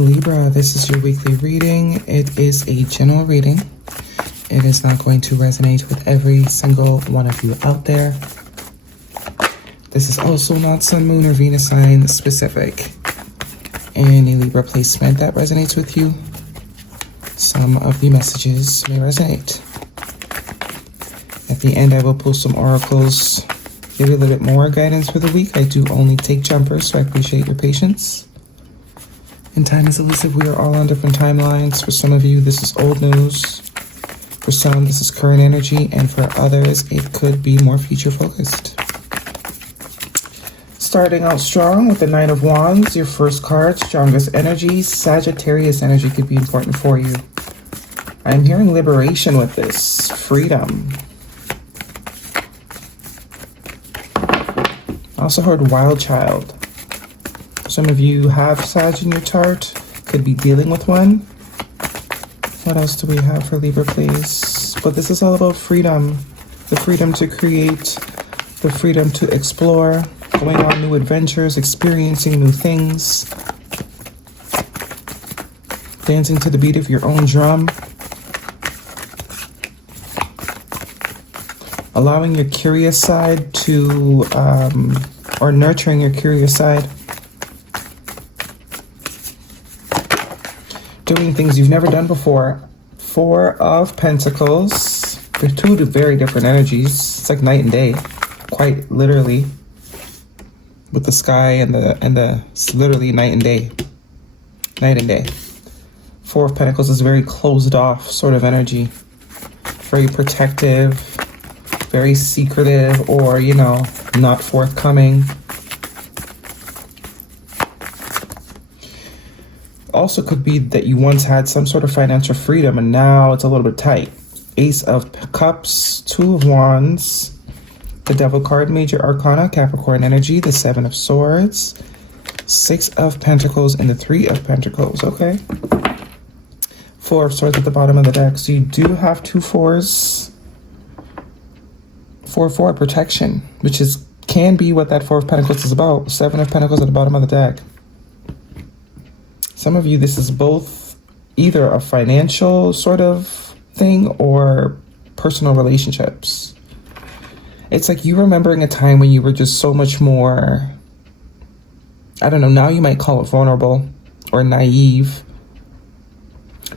Libra, this is your weekly reading. It is a general reading. It is not going to resonate with every single one of you out there. This is also not Sun, Moon, or Venus sign specific. Any Libra placement that resonates with you, some of the messages may resonate. At the end, I will pull some oracles, give you a little bit more guidance for the week. I do only take jumpers, so I appreciate your patience. And time is elusive. We are all on different timelines. For some of you, this is old news. For some, this is current energy. And for others, it could be more future focused. Starting out strong with the Knight of Wands, your first card, strongest energy. Sagittarius energy could be important for you. I'm hearing liberation with this. Freedom. I also heard wild child. Some of you have Sag in your chart, could be dealing with one. What else do we have for Libra, please? But this is all about freedom. The freedom to create, the freedom to explore, going on new adventures, experiencing new things, dancing to the beat of your own drum, allowing your curious side to, or nurturing your curious side, doing things you've never done before. Four of Pentacles. They're two very different energies. It's like night and day, quite literally. With the sky and the it's literally night and day. Night and day. Four of Pentacles is very closed off sort of energy. Very protective, very secretive, or, you know, not forthcoming. Also could be that you once had some sort of financial freedom and now it's a little bit tight. Ace of Cups, Two of Wands, the Devil card, Major Arcana, Capricorn energy, the Seven of Swords, Six of Pentacles, and the Three of Pentacles. Okay. Four of Swords at the bottom of the deck. So you do have two fours. 4/4 protection, which can be what that Four of Pentacles is about. Seven of Pentacles at the bottom of the deck. Some of you, this is both either a financial sort of thing or personal relationships. It's like you remembering a time when you were just so much more, I don't know, now you might call it vulnerable or naive.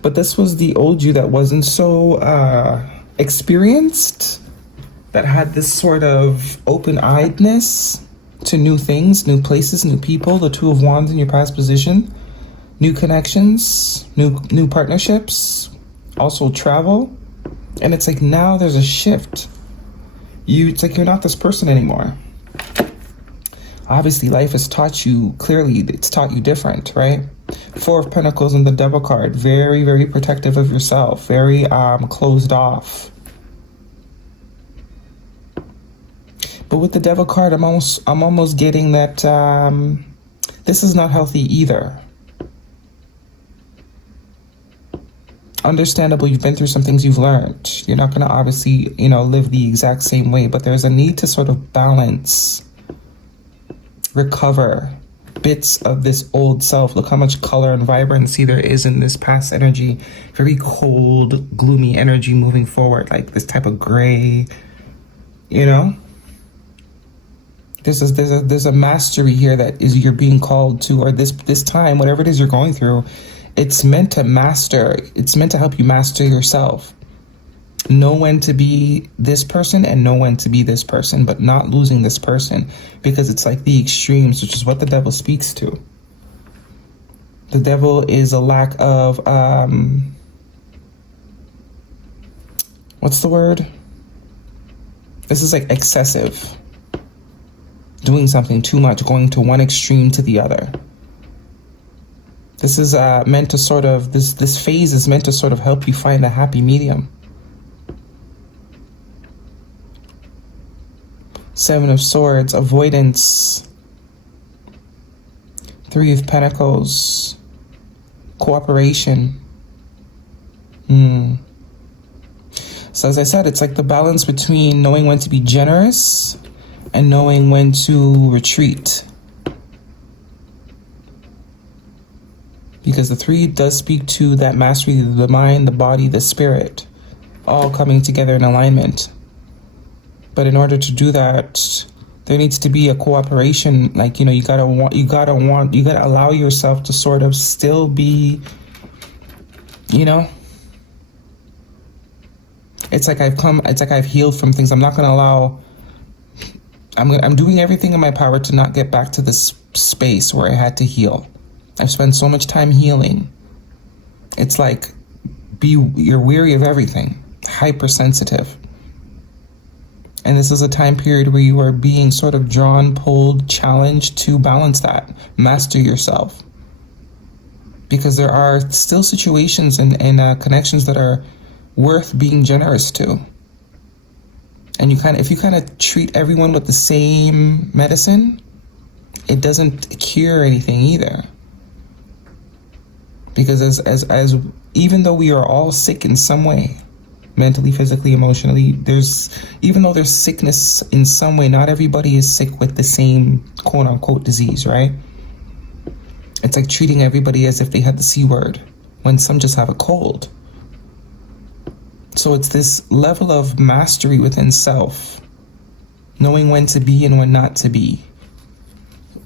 But this was the old you that wasn't so experienced, that had this sort of open-eyedness to new things, new places, new people. The Two of Wands in your past position. New connections, new partnerships, also travel. And it's like now there's a shift. It's like you're not this person anymore. Obviously, life has taught you, clearly, it's taught you different, right? Four of Pentacles and the Devil card. Very, very protective of yourself. Very closed off. But with the Devil card, I'm almost getting that this is not healthy either. Understandable, you've been through some things, you've learned. You're not going to obviously, live the exact same way, but there's a need to sort of balance, recover bits of this old self. Look how much color and vibrancy there is in this past energy. Very cold, gloomy energy moving forward, like this type of gray, There's a mastery here that is you're being called to, or this time, whatever it is you're going through. It's meant to master. It's meant to help you master yourself. Know when to be this person and know when to be this person, but not losing this person, because it's like the extremes, which is what the Devil speaks to. The Devil is a lack of, what's the word? This is like excessive. Doing something too much, going to one extreme to the other. This is meant to sort of, this phase is meant to sort of help you find the happy medium. Seven of Swords, avoidance. Three of Pentacles, cooperation. So as I said, it's like the balance between knowing when to be generous and knowing when to retreat. because the 3 does speak to that mastery of the mind, the body, the spirit, all coming together in alignment. But in order to do that, there needs to be a cooperation. Like, you gotta allow yourself to sort of still be, it's like I've healed from things. I'm not gonna allow, I'm doing everything in my power to not get back to this space where I had to heal. I've spent so much time healing. It's like, you're weary of everything, hypersensitive. And this is a time period where you are being sort of drawn, pulled, challenged to balance that, master yourself. Because there are still situations and connections that are worth being generous to. And if you kind of treat everyone with the same medicine, it doesn't cure anything either. Because as even though we are all sick in some way, mentally, physically, emotionally, even though there's sickness in some way, not everybody is sick with the same quote unquote disease, right? It's like treating everybody as if they had the C word when some just have a cold. So it's this level of mastery within self, knowing when to be and when not to be.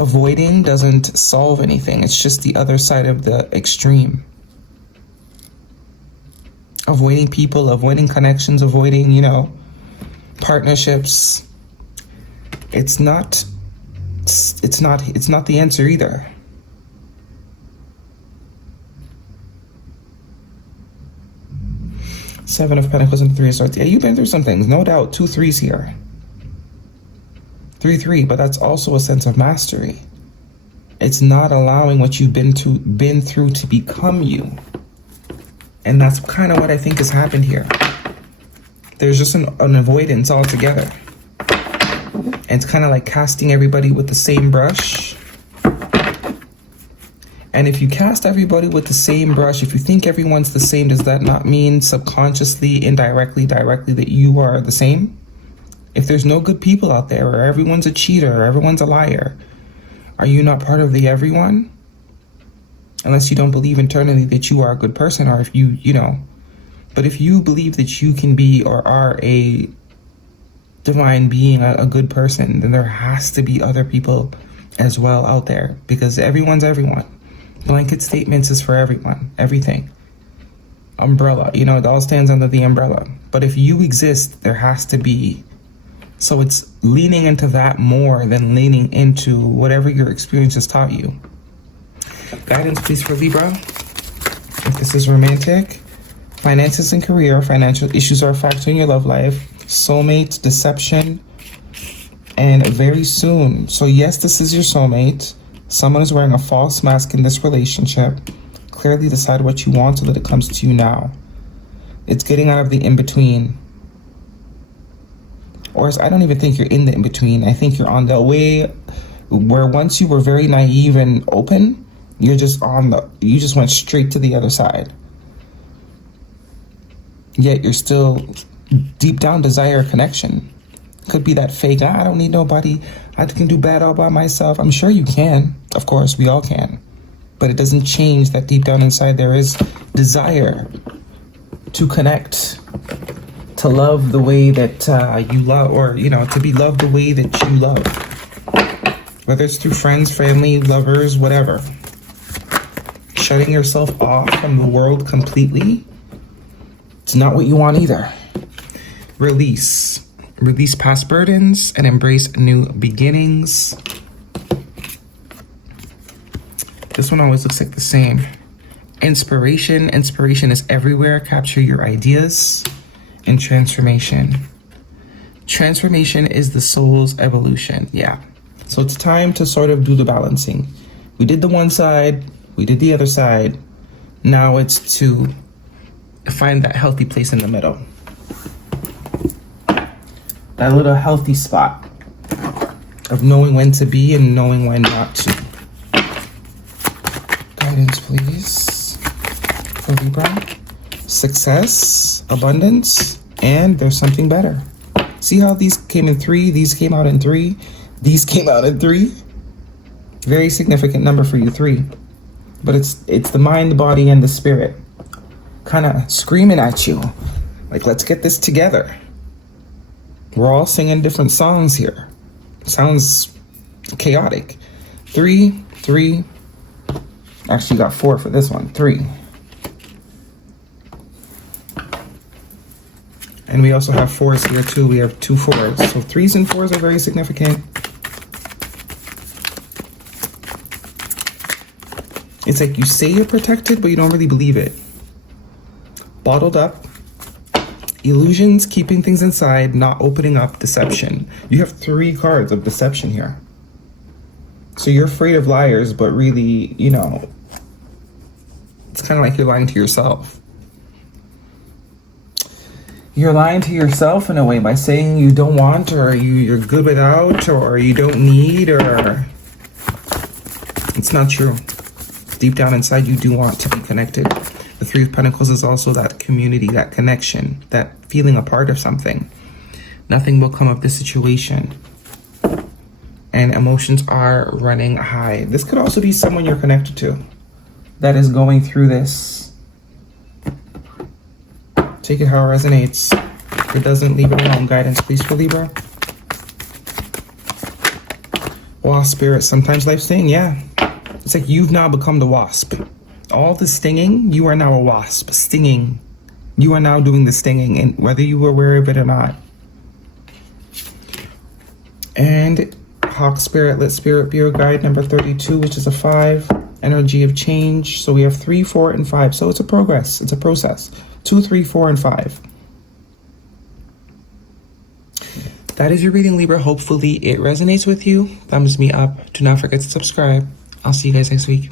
Avoiding doesn't solve anything. It's just the other side of the extreme. Avoiding people, avoiding connections, avoiding, partnerships. It's not the answer either. Seven of Pentacles and 3 of Swords. Yeah, you've been through some things, no doubt. 2 3s here. 3 3, but that's also a sense of mastery. It's not allowing what you've been through to become you. And that's kind of what I think has happened here. There's just an avoidance altogether. And it's kind of like casting everybody with the same brush. And if you cast everybody with the same brush, if you think everyone's the same, does that not mean subconsciously, indirectly, directly that you are the same? If there's no good people out there, or everyone's a cheater, or everyone's a liar, are you not part of the everyone? Unless you don't believe internally that you are a good person, or if but if you believe that you can be or are a divine being, a good person, then there has to be other people as well out there, because everyone's everyone. Blanket statements is for everyone, everything. Umbrella, it all stands under the umbrella. But if you exist, there has to be. So it's leaning into that more than leaning into whatever your experience has taught you. Guidance, please, for Libra. If this is romantic, finances and career, financial issues are a factor in your love life, soulmate, deception, and very soon. So yes, this is your soulmate. Someone is wearing a false mask in this relationship. Clearly decide what you want so that it comes to you now. It's getting out of the in-between. Or I don't even think you're in the in-between. I think you're on the way where once you were very naive and open, you just went straight to the other side. Yet you're still deep down desire connection. Could be that fake, I don't need nobody, I can do bad all by myself. I'm sure you can. Of course, we all can. But it doesn't change that deep down inside there is desire to connect, to love the way that you love, or, to be loved the way that you love. Whether it's through friends, family, lovers, whatever. Shutting yourself off from the world completely, it's not what you want either. Release. Release past burdens and embrace new beginnings. This one always looks like the same. Inspiration. Inspiration is everywhere. Capture your ideas. And transformation. Transformation is the soul's evolution. Yeah. So it's time to sort of do the balancing. We did the one side. We did the other side. Now it's to find that healthy place in the middle. That little healthy spot of knowing when to be and knowing when not to. Guidance, please, for Libra. Success, abundance, and there's something better. See how these came in 3, these came out in 3, these came out in 3? Very significant number for you, 3. But it's the mind, the body, and the spirit kind of screaming at you. Like, let's get this together. We're all singing different songs here. Sounds chaotic. 3, 3. Actually, you got 4 for this one. 3. And we also have 4s here too. We have 2 4s. So 3s and 4s are very significant. It's like you say you're protected, but you don't really believe it. Bottled up. Illusions, keeping things inside, not opening up, deception. You have 3 cards of deception here. So you're afraid of liars, but really, you know, it's kind of like you're lying to yourself. You're lying to yourself in a way by saying you don't want, or you're good without, or you don't need, or it's not true. Deep down inside, you do want to be connected. The 3 of Pentacles is also that community, that connection, that feeling a part of something. Nothing will come of this situation. And emotions are running high. This could also be someone you're connected to that is going through this. Take it how it resonates. If it doesn't, leave it alone. Guidance, please, for Libra. Wasp spirit. Sometimes life's saying, yeah. It's like you've now become the wasp. All the stinging, you are now a wasp. Stinging. You are now doing the stinging, and whether you were aware of it or not. And Hawk spirit, let spirit be your guide, number 32, which is a 5. Energy of change. So we have 3, 4, and 5. So it's a progress. It's a process. 2, 3, 4, and 5. That is your reading, Libra. Hopefully it resonates with you. Thumbs me up. Do not forget to subscribe. I'll see you guys next week.